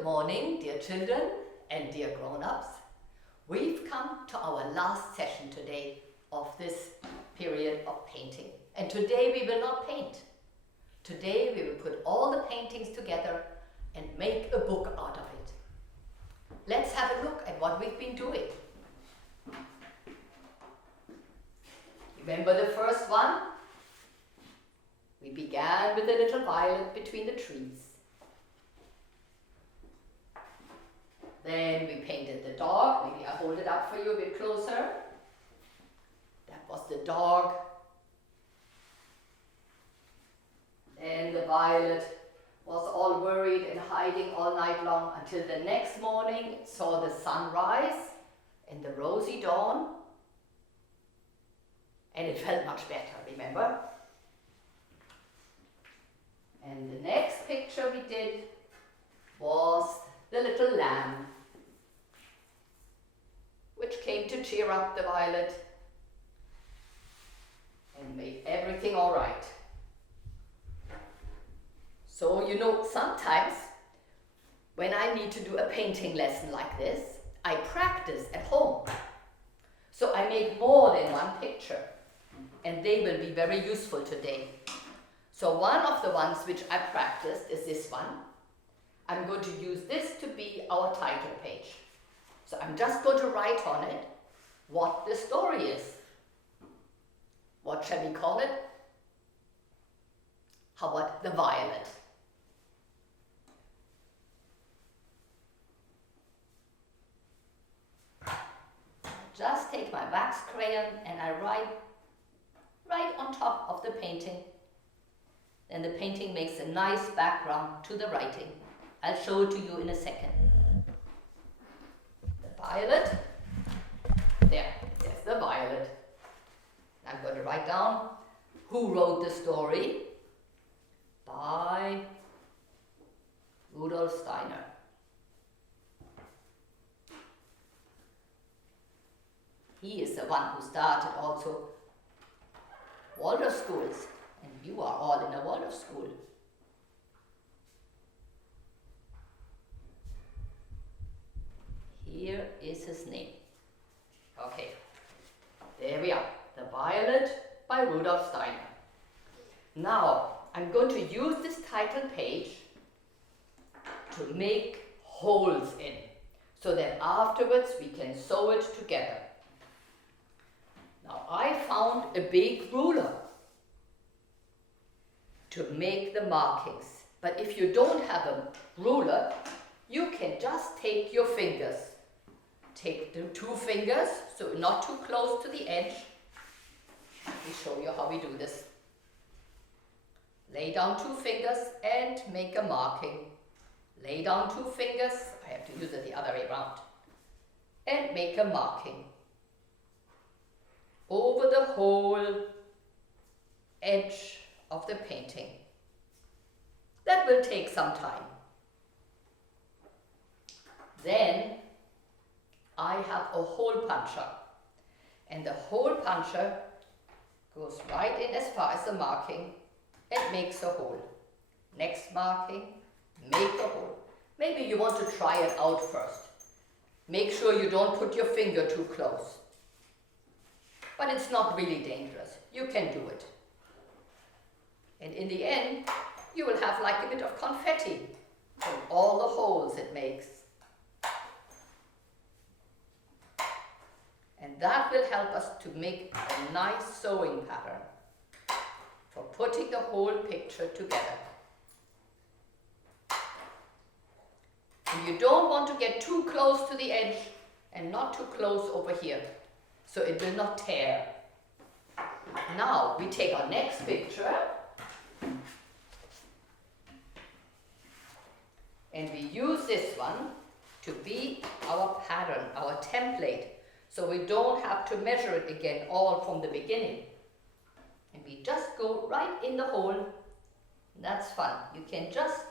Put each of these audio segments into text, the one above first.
Good morning, dear children and dear grown-ups. We've come to our last session today of this period of painting. And today we will not paint. Today we will put all the paintings together and make a book out of it. Let's have a look at what we've been doing. Remember the first one? We began with a little violet between the trees. Then we painted the dog. Maybe I hold it up for you a bit closer. That was the dog. And the violet was all worried and hiding all night long until the next morning it saw the sunrise and the rosy dawn. And it felt much better, remember? And the next picture we did was the little lamb, which came to cheer up the violet and made everything all right. So, you know, sometimes when I need to do a painting lesson like this, I practice at home. So I make more than one picture, and they will be very useful today. So one of the ones which I practiced is this one. I'm going to use this to be our title page. So I'm just going to write on it what the story is. What shall we call it? How about the violet? Just take my wax crayon and I write right on top of the painting. Then the painting makes a nice background to the writing. I'll show it to you in a second. The violet. There's the violet. I'm going to write down who wrote the story. By Rudolf Steiner. He is the one who started also Waldorf schools, and you are all in a Waldorf school. Here is his name. Okay, there we are. The Violet by Rudolf Steiner. Now, I'm going to use this title page to make holes in, so that afterwards we can sew it together. Now, I found a big ruler to make the markings. But if you don't have a ruler, you can just take your fingers. Take the two fingers, so not too close to the edge. Let me show you how we do this. Lay down two fingers and make a marking. Lay down two fingers, I have to use it the other way around, and make a marking over the whole edge of the painting. That will take some time. Then I have a hole puncher, and the hole puncher goes right in as far as the marking and makes a hole. Next marking, make a hole. Maybe you want to try it out first. Make sure you don't put your finger too close. But it's not really dangerous. You can do it. And in the end, you will have like a bit of confetti from all the holes it makes. And that will help us to make a nice sewing pattern for putting the whole picture together. And you don't want to get too close to the edge and not too close over here, so it will not tear. Now we take our next picture and we use this one to be our pattern, our template, so we don't have to measure it again all from the beginning. And we just go right in the hole. That's fun. You can just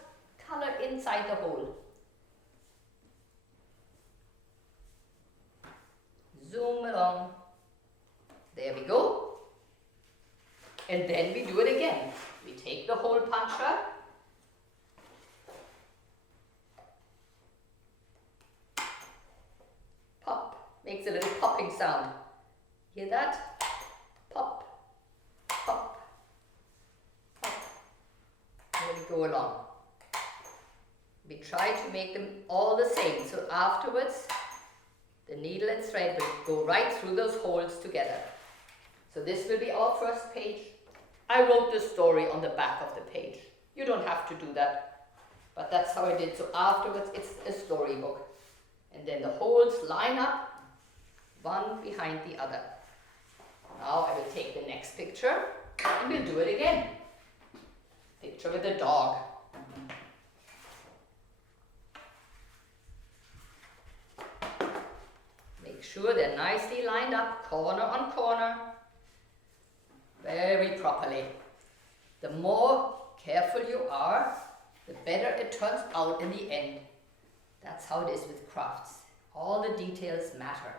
color inside the hole. Zoom along. There we go. And then we do it again. We take the hole puncher a little popping sound. Hear that? Pop, pop, pop. There we go along. We try to make them all the same. So afterwards, the needle and thread will go right through those holes together. So this will be our first page. I wrote the story on the back of the page. You don't have to do that, but that's how I did. So afterwards, it's a storybook. And then the holes line up, one behind the other. Now I will take the next picture and we'll do it again. Picture with a dog. Make sure they're nicely lined up, corner on corner, very properly. The more careful you are, the better it turns out in the end. That's how it is with crafts. All the details matter.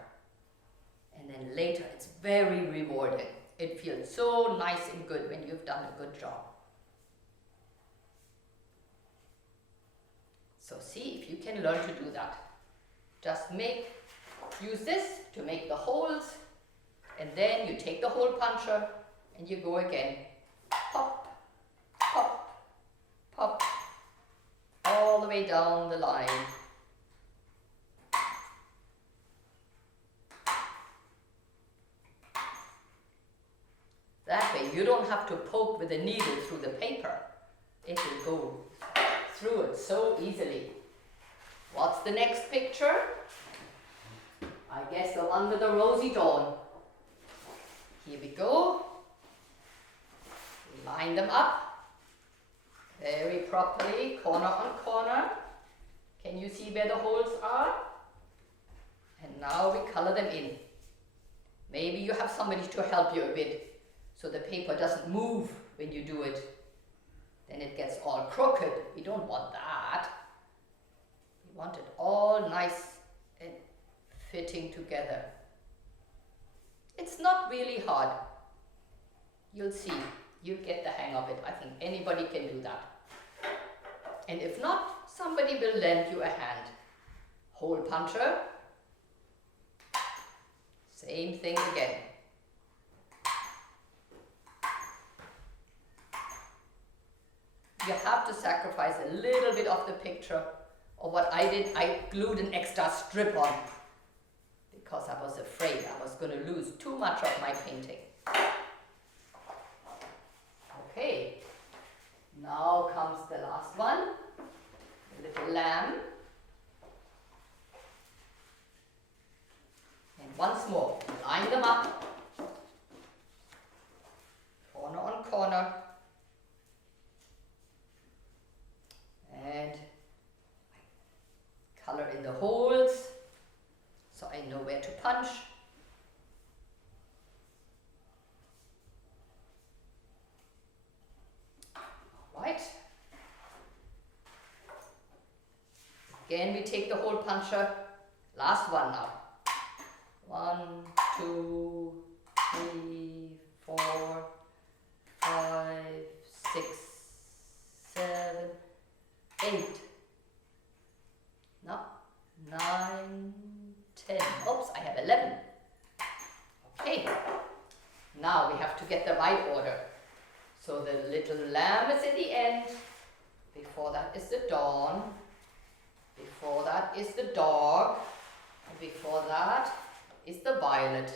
And then later it's very rewarding. It feels so nice and good when you've done a good job. So see if you can learn to do that. Just use this to make the holes, and then you take the hole puncher and you go again. Pop, pop, pop, all the way down the line. That way you don't have to poke with a needle through the paper. It will go through it so easily. What's the next picture? I guess the one with the rosy dawn. Here we go. Line them up very properly, corner on corner. Can you see where the holes are? And now we color them in. Maybe you have somebody to help you a bit, so the paper doesn't move when you do it. Then it gets all crooked. We don't want that. We want it all nice and fitting together. It's not really hard. You'll see. You get the hang of it. I think anybody can do that. And if not, somebody will lend you a hand. Hole puncher. Same thing again. You have to sacrifice a little bit of the picture, or what I did, I glued an extra strip on because I was afraid I was going to lose too much of my painting. Okay, now comes the last one, the little lamb. And once more, line them up, corner on corner. And color in the holes so I know where to punch. All right. Again, we take the hole puncher. Last one now. 1, 2, 3, 4, 5, 6, 7, 8. No, 9, 10. Oops, I have 11. Okay. Now we have to get the right order. So the little lamb is in the end. Before that is the dawn. Before that is the dog. And before that is the violet.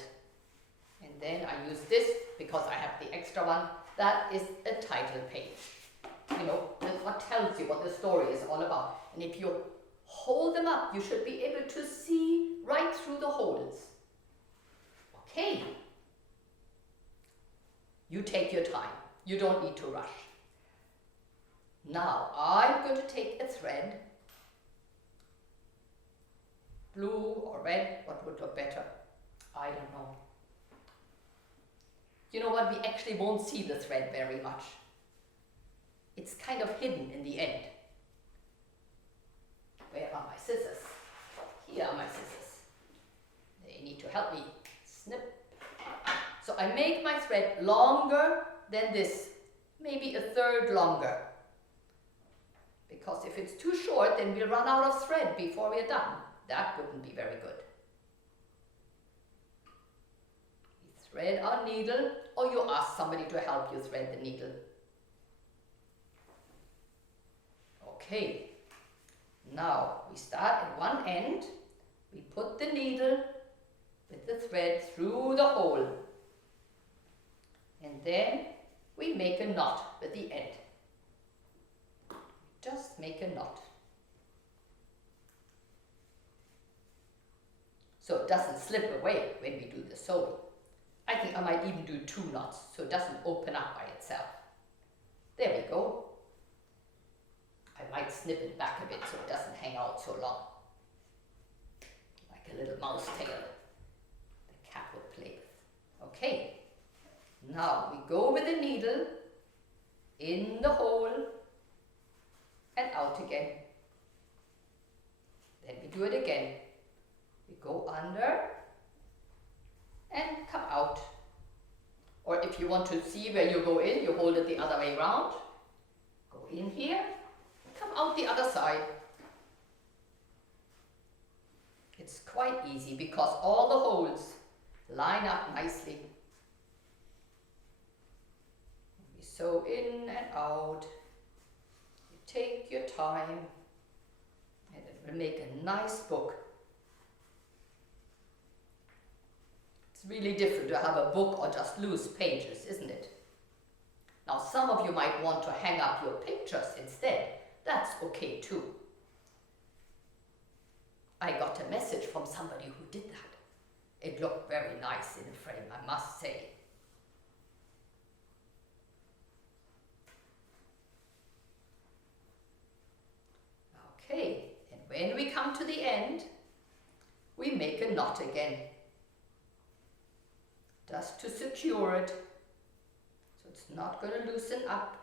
And then I use this because I have the extra one. That is a title page. You know, what tells you what the story is all about. And if you hold them up, you should be able to see right through the holes. Okay. You take your time. You don't need to rush. Now, I'm going to take a thread. Blue or red, what would look better? I don't know. You know what? We actually won't see the thread very much. It's kind of hidden in the end. Where are my scissors? Here are my scissors. They need to help me. Snip. So I make my thread longer than this, maybe a third longer. Because if it's too short, then we'll run out of thread before we're done. That wouldn't be very good. thread our needle, or you ask somebody to help you thread the needle. Okay, now we start at one end, we put the needle with the thread through the hole, and then we make a knot at the end. Just make a knot. So it doesn't slip away when we do the sewing. I think I might even do 2 knots so it doesn't open up by itself. There we go. I might snip it back a bit so it doesn't hang out so long. Like a little mouse tail the cat would play with. Okay, now we go with the needle in the hole and out again. Then we do it again. We go under and come out. Or if you want to see where you go in, you hold it the other way around. Go in here, come out the other side. It's quite easy because all the holes line up nicely. We sew in and out. You take your time and it will make a nice book. It's really different to have a book or just loose pages, isn't it? Now some of you might want to hang up your pictures instead. That's okay too. I got a message from somebody who did that. It looked very nice in the frame, I must say. Okay, and when we come to the end, we make a knot again. Just to secure it, so it's not going to loosen up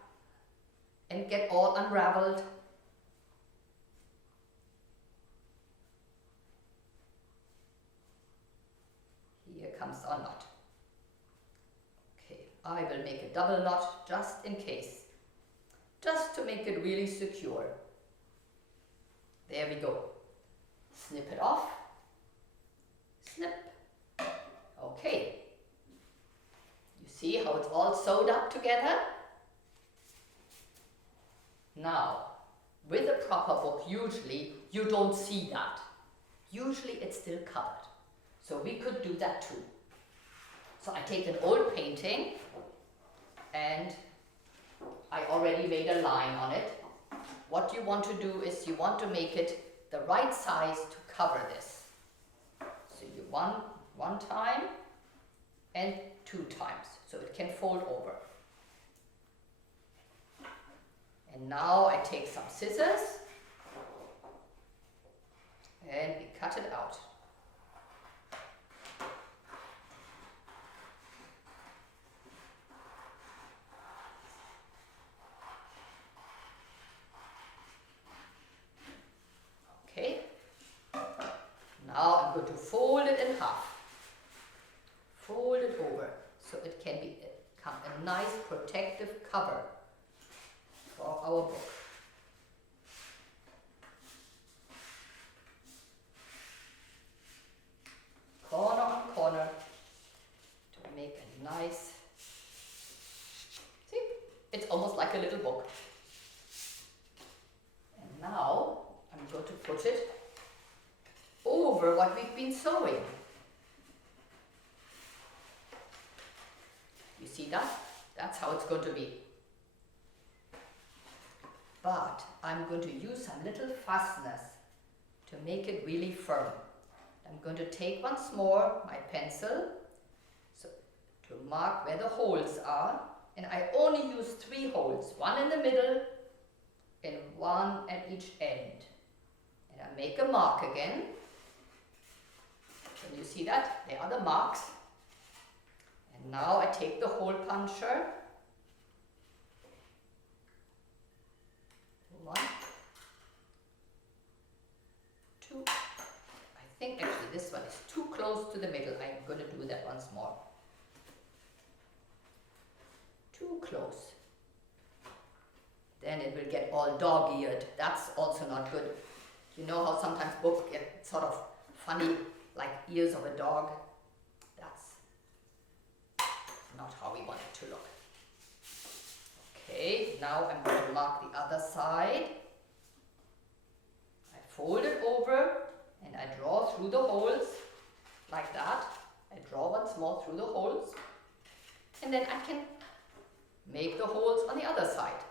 and get all unraveled. Here comes our knot. Okay, I will make a double knot just in case, just to make it really secure. There we go. Snip it off. Snip. Okay. See how it's all sewed up together? Now, with a proper book, usually you don't see that. Usually it's still covered. So we could do that too. So I take an old painting and I already made a line on it. What you want to do is you want to make it the right size to cover this. So you one time and 2 times. So it can fold over. And now I take some scissors and we cut it out. Okay. Now I'm going to fold it in half. Fold it over. So it can become a nice protective cover for our book. Corner on corner to make a nice, see, it's almost like a little book. And now I'm going to put it over what we've been sewing. You see that? That's how it's going to be. But I'm going to use some little fasteners to make it really firm. I'm going to take once more my pencil so to mark where the holes are, and I only use 3 holes, 1 in the middle and 1 at each end. And I make a mark again. Can you see that? There are the marks. And now I take the hole puncher. 1, 2. I think actually this one is too close to the middle. I'm going to do that once more. Too close. Then it will get all dog-eared. That's also not good. You know how sometimes books get sort of funny, like ears of a dog? not how we want it to look. Okay, now I'm going to mark the other side. I fold it over and I draw through the holes like that. I draw once more through the holes and then I can make the holes on the other side.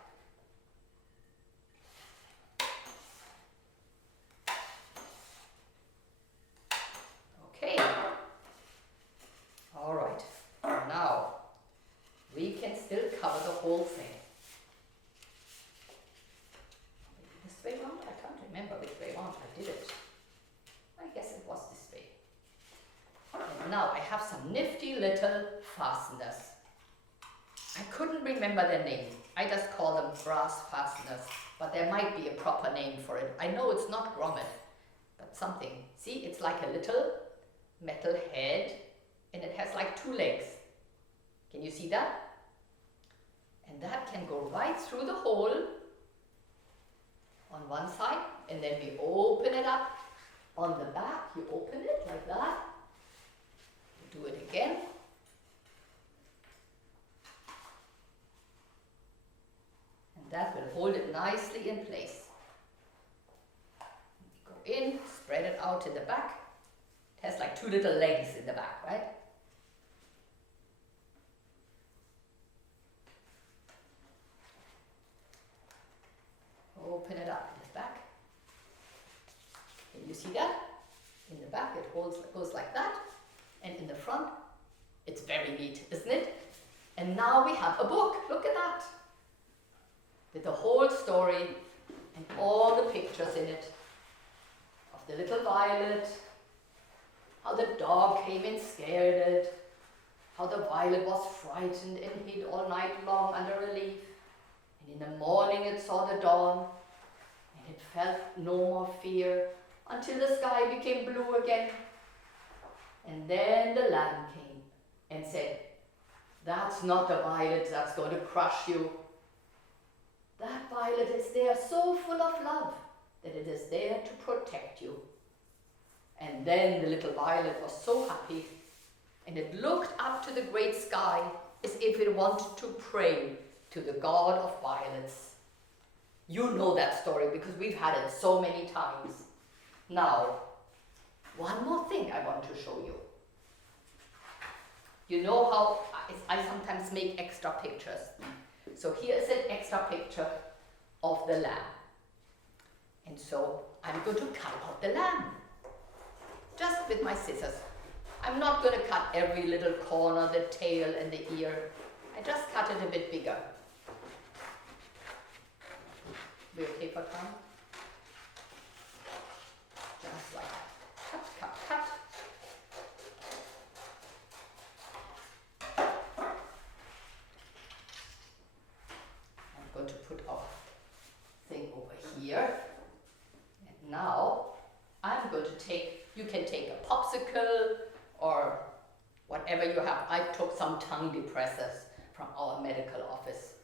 Okay, all right, now we can still cover the whole thing. Maybe this way round? I can't remember which way round I did it. I guess it was this way. And now I have some nifty little fasteners. I couldn't remember their name. I just call them brass fasteners, but there might be a proper name for it. I know it's not grommet, but something. See, it's like a little metal head and it has like 2 legs. Can you see that? And that can go right through the hole on one side and then we open it up on the back. You open it like that. You do it again. And that will hold it nicely in place. Go in, spread it out in the back. It has like 2 little legs in the back, right? Open it up in the back. Can you see that? In the back it goes like that. And in the front, it's very neat, isn't it? And now we have a book. Look at that. With the whole story and all the pictures in it. Of the little violet. How the dog came and scared it. How the violet was frightened and hid all night long under a leaf. And in the morning it saw the dawn. And it felt no more fear until the sky became blue again. And then the lamb came and said, "That's not the violet that's going to crush you. That violet is there so full of love that it is there to protect you." And then the little violet was so happy and it looked up to the great sky as if it wanted to pray to the God of violets. You know that story because we've had it so many times. Now, one more thing I want to show you. You know how I sometimes make extra pictures. So here is an extra picture of the lamb. And so I'm going to cut out the lamb. Just with my scissors. I'm not going to cut every little corner, the tail and the ear. I just cut it a bit bigger. Be okay for time? Just like that. Cut, cut, cut. I'm going to put our thing over here. And now I'm going to take, you can take a popsicle or whatever you have. I took some tongue depressors from our medical office.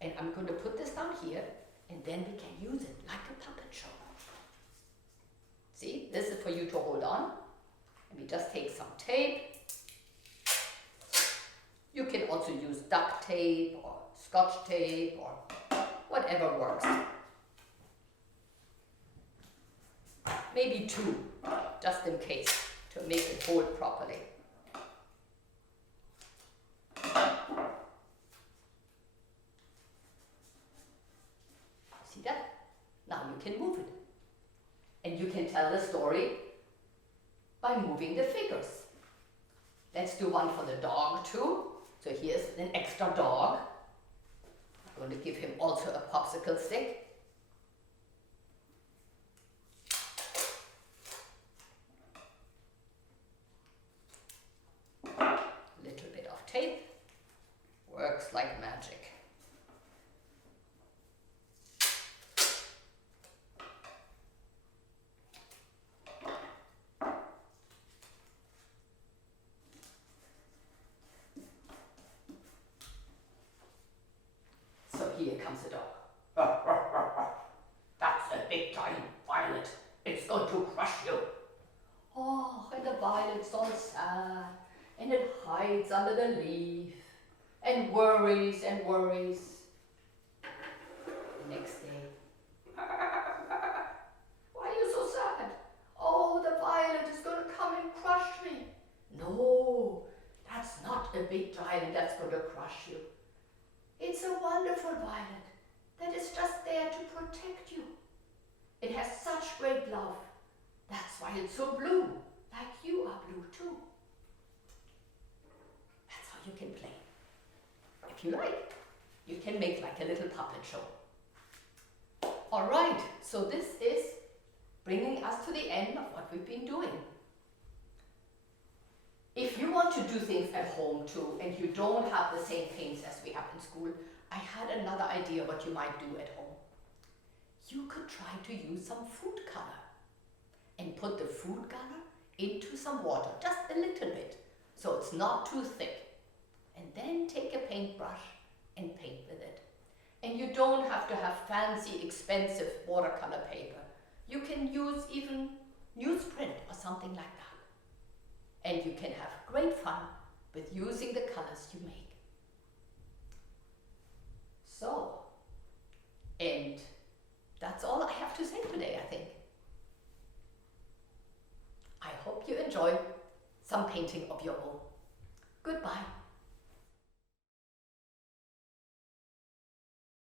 And I'm going to put this down here and then we can use it like a puppet show. See, this is for you to hold on. And we just take some tape. You can also use duct tape or scotch tape or whatever works. Maybe 2, just in case, to make it hold properly. See that? Now you can move it. And you can tell the story by moving the figures. Let's do one for the dog too. So here's an extra dog. I'm going to give him also a popsicle stick. Little bit of tape. Works like magic. Here comes the dog. That's a big giant violet. It's going to crush you. Oh, and the violet's all sad and it hides under the leaf. and worries and worries. The next day, why are you so sad? Oh, the violet is going to come and crush me. No, that's not a big giant that's going to crush you. It's a wonderful violet that is just there to protect you. It has such great love. That's why it's so blue, like you are blue too. That's how you can play. If you like, you can make like a little puppet show. All right, so this is bringing us to the end of what we've been doing. If you want to do things at home too, and you don't have the same paints as we have in school, I had another idea what you might do at home. You could try to use some food color and put the food color into some water, just a little bit, so it's not too thick. And then take a paintbrush and paint with it. And you don't have to have fancy, expensive watercolor paper. You can use even newsprint or something like that. And you can have great fun with using the colors you make. So, and that's all I have to say today, I think. I hope you enjoy some painting of your own. Goodbye.